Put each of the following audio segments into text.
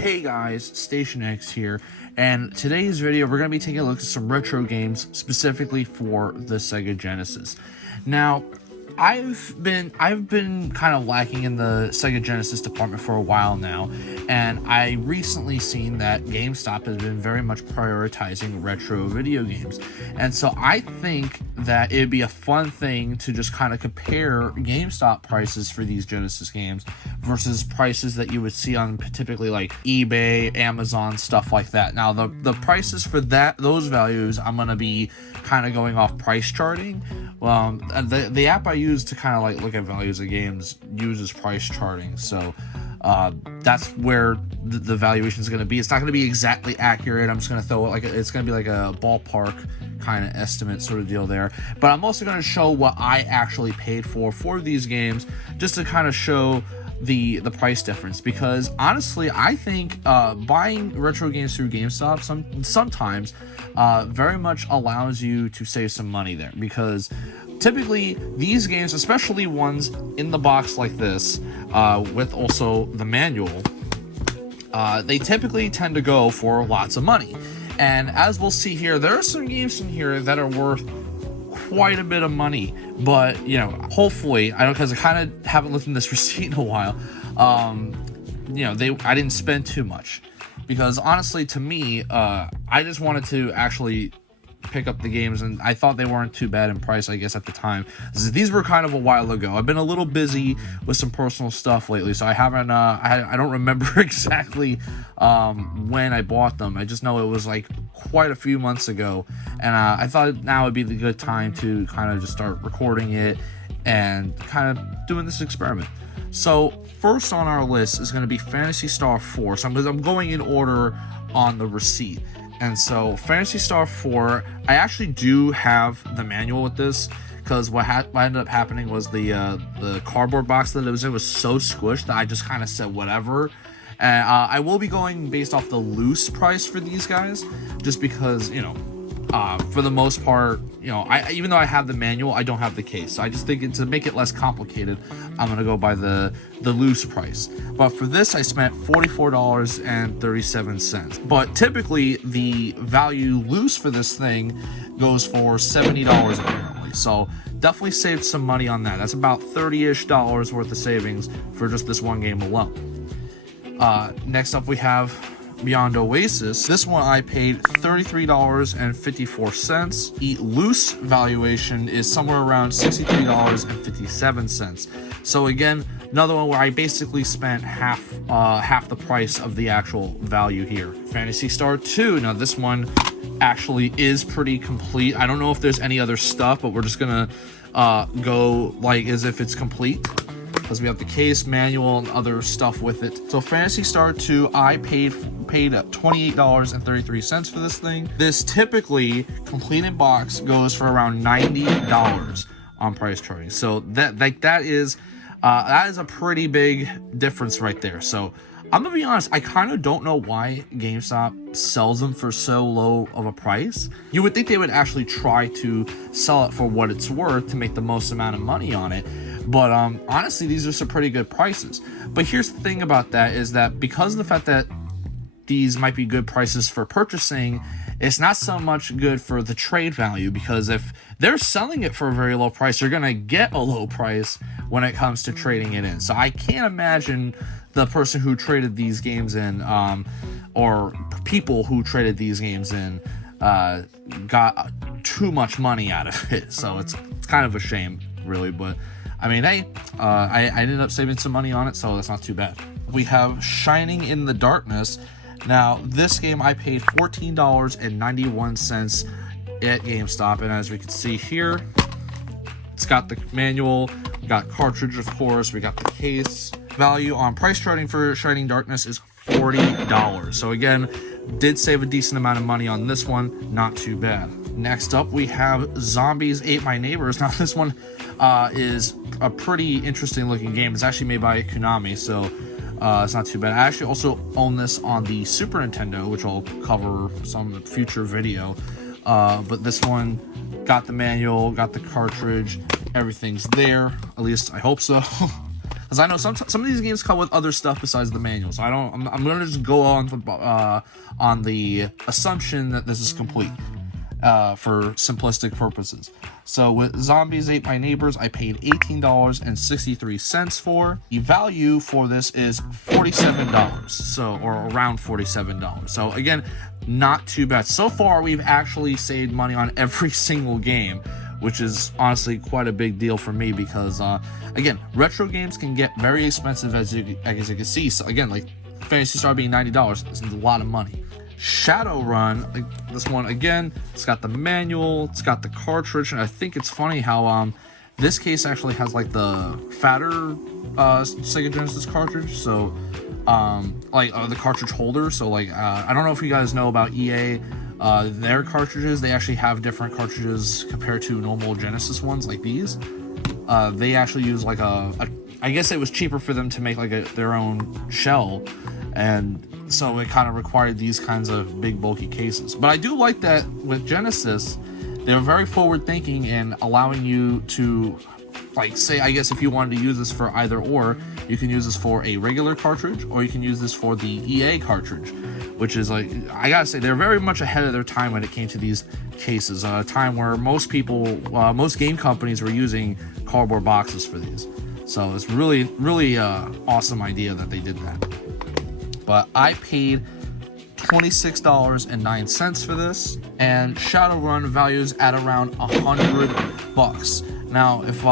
Hey guys, Station X here, and today's video we're going to be taking a look at some retro games specifically for the Sega Genesis. Now, I've been kind of lacking in the Sega Genesis department for a while now, and I recently seen that GameStop has been very much prioritizing retro video games. And so I think that it'd be a fun thing to just kind of compare GameStop prices for these Genesis games versus prices that you would see on typically like eBay, Amazon, stuff like that. Now the prices for those values, I'm gonna be kind of going off price charting. The app I use to kind of like look at values of games uses price charting, so that's where the valuation is going to be. It's not going to be exactly accurate. I'm just going to throw it like it's going to be like a ballpark kind of estimate sort of deal there. But I'm also going to show what I actually paid for these games, just to kind of show the price difference, because honestly I think buying retro games through GameStop sometimes very much allows you to save some money there, because typically these games, especially ones in the box like this with also the manual, they typically tend to go for lots of money. And as we'll see here, there are some games in here that are worth quite a bit of money, but you know, hopefully, I don't, because I kind of haven't looked in this receipt in a while, you know, I didn't spend too much, because honestly to me, I just wanted to actually pick up the games, and I thought they weren't too bad in price, I guess, at the time. These were kind of a while ago. I've been a little busy with some personal stuff lately, so I haven't I don't remember exactly when I bought them. I just know it was like quite a few months ago, and I thought now would be the good time to kind of just start recording it and kind of doing this experiment. So first on our list is going to be Phantasy Star 4. So I'm going in order on the receipt. And so Phantasy Star 4, I actually do have the manual with this, because what ended up happening was the cardboard box that it was in was so squished that I just kind of said whatever. And I will be going based off the loose price for these guys, just because, you know, for the most part, you know, even though I have the manual, I don't have the case. So I just think to make it less complicated, I'm gonna go by the loose price. But for this, I spent $44.37. But typically, the value loose for this thing goes for $70 apparently. So definitely saved some money on that. That's about $30-ish worth of savings for just this one game alone. Next up, we have Beyond Oasis. This one I paid $33.54. The loose valuation is somewhere around $63.57. So again, another one where I basically spent half the price of the actual value here. Phantasy Star 2. Now this one actually is pretty complete. I don't know if there's any other stuff, but we're just gonna go like as if it's complete, because we have the case, manual, and other stuff with it. So Phantasy Star 2, I paid $28.33 for this thing. This typically, complete in box, goes for around $90 on price charting. So that is a pretty big difference right there. So I'm gonna be honest, I kind of don't know why GameStop sells them for so low of a price. You would think they would actually try to sell it for what it's worth to make the most amount of money on it. But honestly, these are some pretty good prices. But here's the thing about that, is that because of the fact that these might be good prices for purchasing, it's not so much good for the trade value, because if they're selling it for a very low price, you're gonna get a low price when it comes to trading it in. So I can't imagine the person who traded these games in, or people who traded these games in, got too much money out of it. So it's kind of a shame, really. But I mean, hey, I ended up saving some money on it, so that's not too bad. We have Shining in the Darkness. Now, this game I paid $14.91 at GameStop, and as we can see here, it's got the manual, we got cartridge, of course, we got the case. Value on price charting for Shining Darkness is $40. So again, did save a decent amount of money on this one, not too bad. Next up, we have Zombies Ate My Neighbors. Now, this one is a pretty interesting looking game. It's actually made by Konami, so it's not too bad. I actually also own this on the Super Nintendo, which I'll cover some future video. But this one got the manual, got the cartridge, everything's there. At least I hope so. because I know some of these games come with other stuff besides the manual. So I'm gonna just go on the assumption that this is complete for simplistic purposes. So with Zombies Ate My Neighbors, I paid $18.63 for. The value for this is $47, so, or around $47. So again, not too bad. So far, we've actually saved money on every single game, which is honestly quite a big deal for me because, again, retro games can get very expensive as you can see. So again, like Phantasy Star being $90 is a lot of money. Shadowrun, like this one again, it's got the manual, it's got the cartridge, and I think it's funny how this case actually has like the fatter Sega Genesis cartridge, so the cartridge holder. So like I don't know if you guys know about EA, their cartridges, they actually have different cartridges compared to normal Genesis ones like these. They actually use like I guess it was cheaper for them to make like their own shell, and so it kind of required these kinds of big bulky cases. But I do like that with Genesis, they're very forward thinking in allowing you to, like, say, I guess if you wanted to use this for either or, you can use this for a regular cartridge or you can use this for the EA cartridge, which is like, I gotta say, they're very much ahead of their time when it came to these cases, a time where most game companies were using cardboard boxes for these. So it's really awesome idea that they did that. But I paid $26.09 for this, and Shadowrun values at around $100. Now, if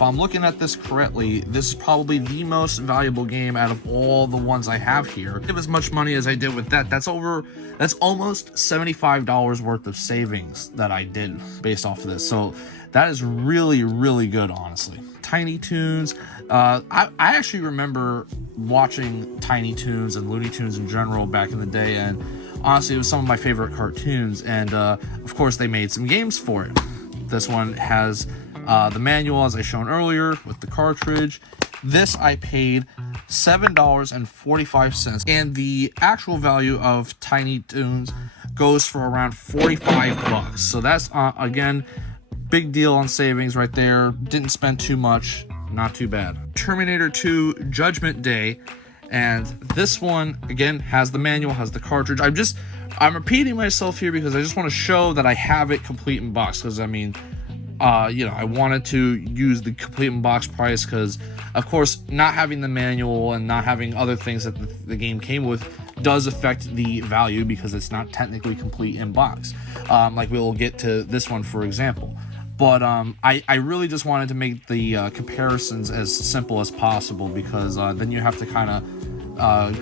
I'm looking at this correctly, this is probably the most valuable game out of all the ones I have here. Give as much money as I did with that. That's almost $75 worth of savings that I did based off of this. So that is really good, honestly. Tiny Toons. I actually remember watching Tiny Toons and Looney Tunes in general back in the day, and honestly, it was some of my favorite cartoons. And of course, they made some games for it. This one has the manual, as I shown earlier, with the cartridge. This I paid $7.45, and the actual value of Tiny Toons goes for around $45. So that's again, big deal on savings right there. Didn't spend too much, not too bad. Terminator 2 Judgment Day, and this one again has the manual, has the cartridge. I'm repeating myself here because I just want to show that I have it complete in box, because I mean, I wanted to use the complete in box price because, of course, not having the manual and not having other things that the game came with does affect the value because it's not technically complete in box. Like we'll get to this one, for example. But I really just wanted to make the comparisons as simple as possible, because then you have to kind of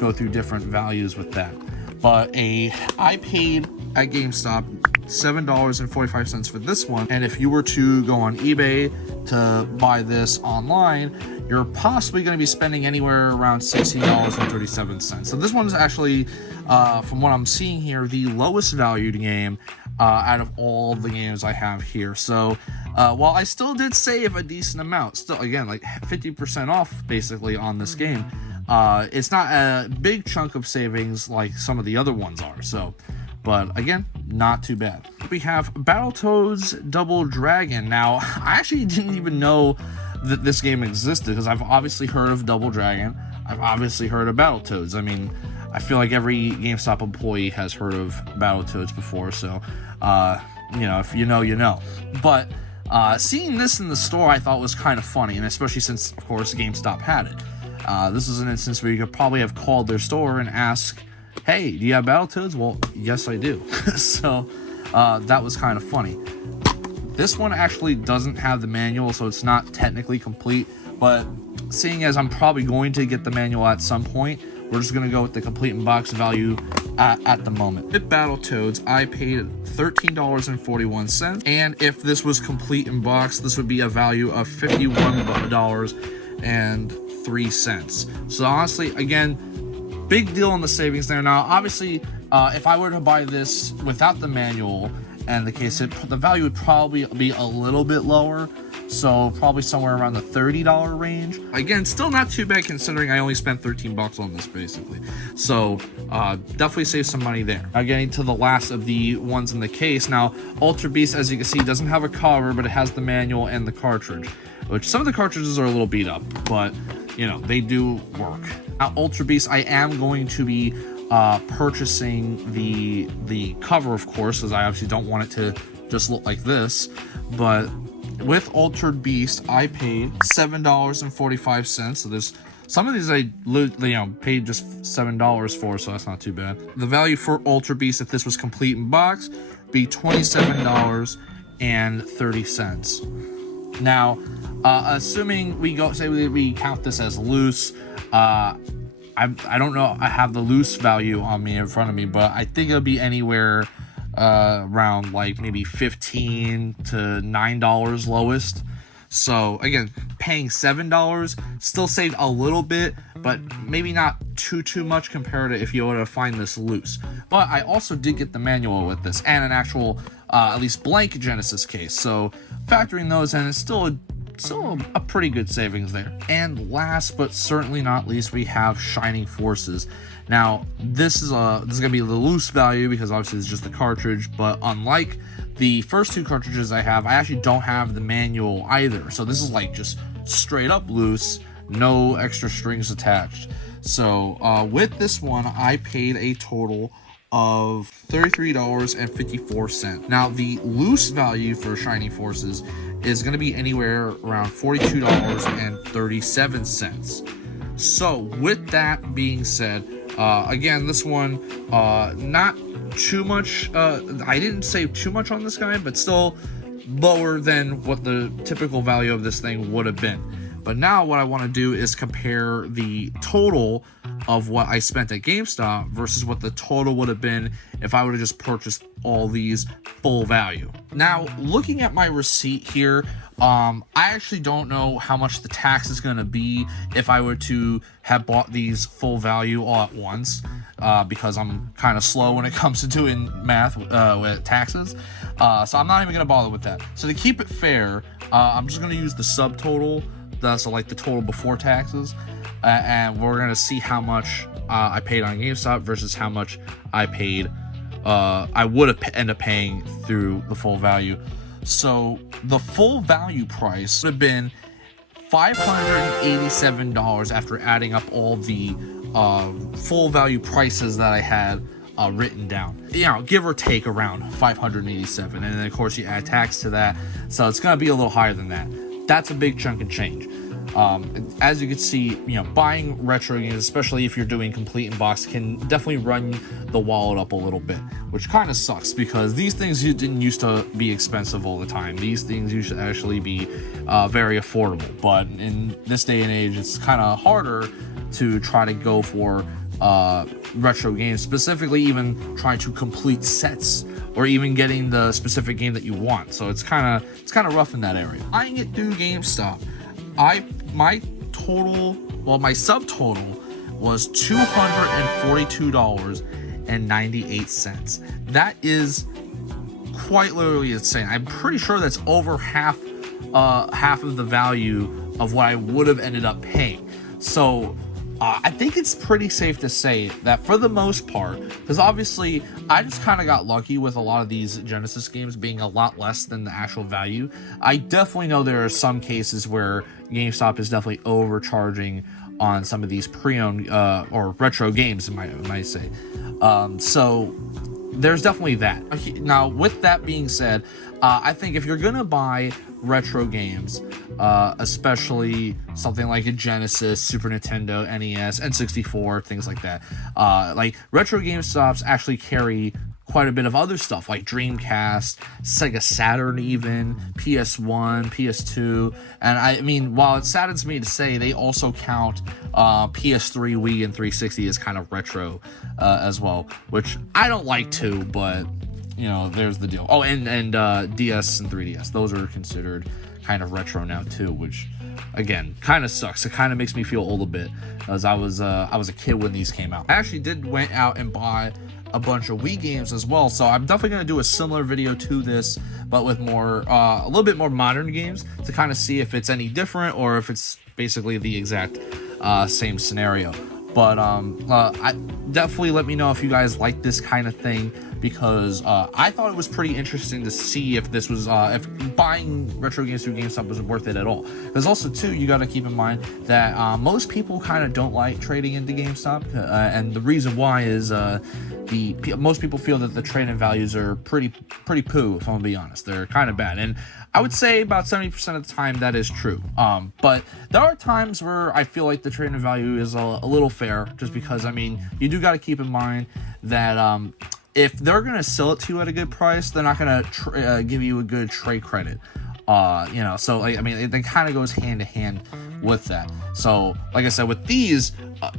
go through different values with that. But I paid at GameStop $7.45 for this one, and if you were to go on eBay to buy this online, you're possibly going to be spending anywhere around $60.37. So this one's actually, from what I'm seeing here, the lowest valued game out of all the games I have here. So while I still did save a decent amount, still again like 50% off basically on this game, it's not a big chunk of savings like some of the other ones are. So, but again, not too bad. We have Battletoads Double Dragon. Now, I actually didn't even know that this game existed, because I've obviously heard of Double Dragon. I've obviously heard of Battletoads. I mean, I feel like every GameStop employee has heard of Battletoads before, so, if you know, you know. But seeing this in the store I thought was kind of funny, and especially since, of course, GameStop had it. This is an instance where you could probably have called their store and ask, hey, do you have Battletoads? Well, yes, I do. So that was kind of funny. This one actually doesn't have the manual, so it's not technically complete, but seeing as I'm probably going to get the manual at some point, we're just going to go with the complete in box value at the moment. With Battletoads, I paid $13.41, and if this was complete in box, this would be a value of $51.03. So honestly, again, big deal on the savings there. Now, obviously, if I were to buy this without the manual and the case, the value would probably be a little bit lower, so probably somewhere around the $30 range. Again, still not too bad considering I only spent $13 on this basically. So definitely save some money there. Now getting to the last of the ones in the case. Now, Ultra Beast, as you can see, doesn't have a cover, but it has the manual and the cartridge, which some of the cartridges are a little beat up, but you know, they do work. Now, Ultra Beast, I am going to be purchasing the cover, of course, because I obviously don't want it to just look like this. But with Ultra Beast, I paid $7.45. So there's some of these I paid just $7 for, so that's not too bad. The value for Ultra Beast, if this was complete in box, be $27.30. Now, assuming we count this as loose, I don't know, I have the loose value on me in front of me, but I think it'll be anywhere around like maybe $15 to $9 lowest. So again, paying $7 still saved a little bit, but maybe not too much compared to if you were to find this loose. But I also did get the manual with this and an actual at least blank Genesis case, so factoring those in, it's still a pretty good savings there. And last but certainly not least, we have Shining Forces. Now this is gonna be the loose value because obviously it's just the cartridge, but unlike the first two cartridges I actually don't have the manual either. So this is like just straight up loose, no extra strings attached. So with this one, I paid a total of $33.54. Now the loose value for Shining Forces is going to be anywhere around $42.37. So with that being said, again, this one not too much, I didn't save too much on this guy, but still lower than what the typical value of this thing would have been. But now what I want to do is compare the total of what I spent at GameStop versus what the total would have been if I would have just purchased all these full value. Now, looking at my receipt here, I actually don't know how much the tax is going to be if I were to have bought these full value all at once, because I'm kind of slow when it comes to doing math with taxes. So I'm not even going to bother with that. So to keep it fair, I'm just going to use the subtotal. So like the total before taxes, and we're gonna see how much I paid on GameStop versus how much I paid I would have end up paying through the full value. So the full value price would have been $587 after adding up all the full value prices that I had written down, you know, give or take around 587, and then of course you add tax to that, so it's gonna be a little higher than that. That's a big chunk of change. As you can see, you know, buying retro games, especially if you're doing complete in box, can definitely run the wallet up a little bit, which kind of sucks because these things didn't used to be expensive all the time. These things used to actually be very affordable, but in this day and age, it's kind of harder to try to go for retro games, specifically even trying to complete sets or even getting the specific game that you want. So it's kind of rough in that area. Buying it through GameStop, my subtotal was $242.98. That is quite literally insane. I'm pretty sure that's over half of the value of what I would have ended up paying. So I think it's pretty safe to say that for the most part, because obviously I just kind of got lucky with a lot of these Genesis games being a lot less than the actual value. I definitely know there are some cases where GameStop is definitely overcharging on some of these pre-owned or retro games, I might say. So there's definitely that. Now, with that being said, I think if you're gonna buy retro games, especially something like a Genesis, Super Nintendo, NES, N64, things like that, like retro GameStops actually carry quite a bit of other stuff like Dreamcast, Sega Saturn, even PS1, PS2, and I mean, while it saddens me to say, they also count PS3, Wii, and 360 as kind of retro as well, which I don't like to, but you know, there's the deal. Oh, and DS and 3DS, those are considered kind of retro now too, which again kind of sucks. It kind of makes me feel old a bit, as I was a kid when these came out. I actually did went out and buy a bunch of Wii games as well, so I'm definitely going to do a similar video to this, but with more a little bit more modern games, to kind of see if it's any different or if it's basically the exact same scenario. But I definitely let me know if you guys like this kind of thing. because I thought it was pretty interesting to see if this was if buying retro games through GameStop was worth it at all. There's also too, you got to keep in mind that most people kind of don't like trading into GameStop, and the reason why is most people feel that the trade-in values are pretty poo, if I'm gonna be honest. They're kind of bad, and I would say about 70% of the time that is true. But there are times where I feel like the trade-in value is a little fair, just because, I mean, you do got to keep in mind that if they're gonna sell it to you at a good price, they're not gonna give you a good trade credit. You know, so I mean, it kind of goes hand to hand with that. So, like I said, with these,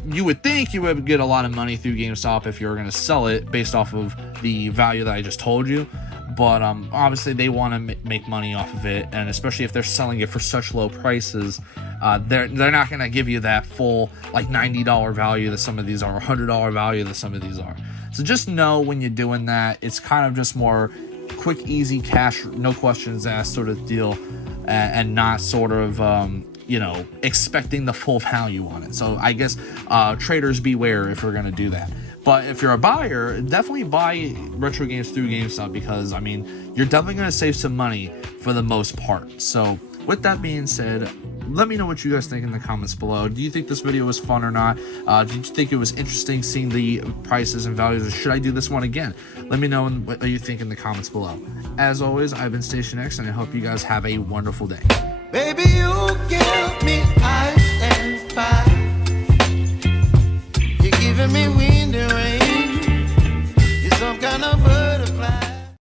you would think you would get a lot of money through GameStop if you were going to sell it based off of the value that I just told you. But obviously, they want to make money off of it, and especially if they're selling it for such low prices, they're not going to give you that full like $90 value that some of these are, $100 value that some of these are. So just know when you're doing that, it's kind of just more quick, easy cash, no questions asked sort of deal, and not sort of you know, expecting the full value on it. So I guess traders beware if we're gonna do that. But if you're a buyer, definitely buy retro games through GameStop, because I mean, you're definitely gonna save some money for the most part. So with that being said, let me know what you guys think in the comments below. Do you think this video was fun or not? Did you think it was interesting seeing the prices and values, or should I do this one again? Let me know what you think in the comments below. As always, I've been Station X, and I hope you guys have a wonderful day. Baby, you give me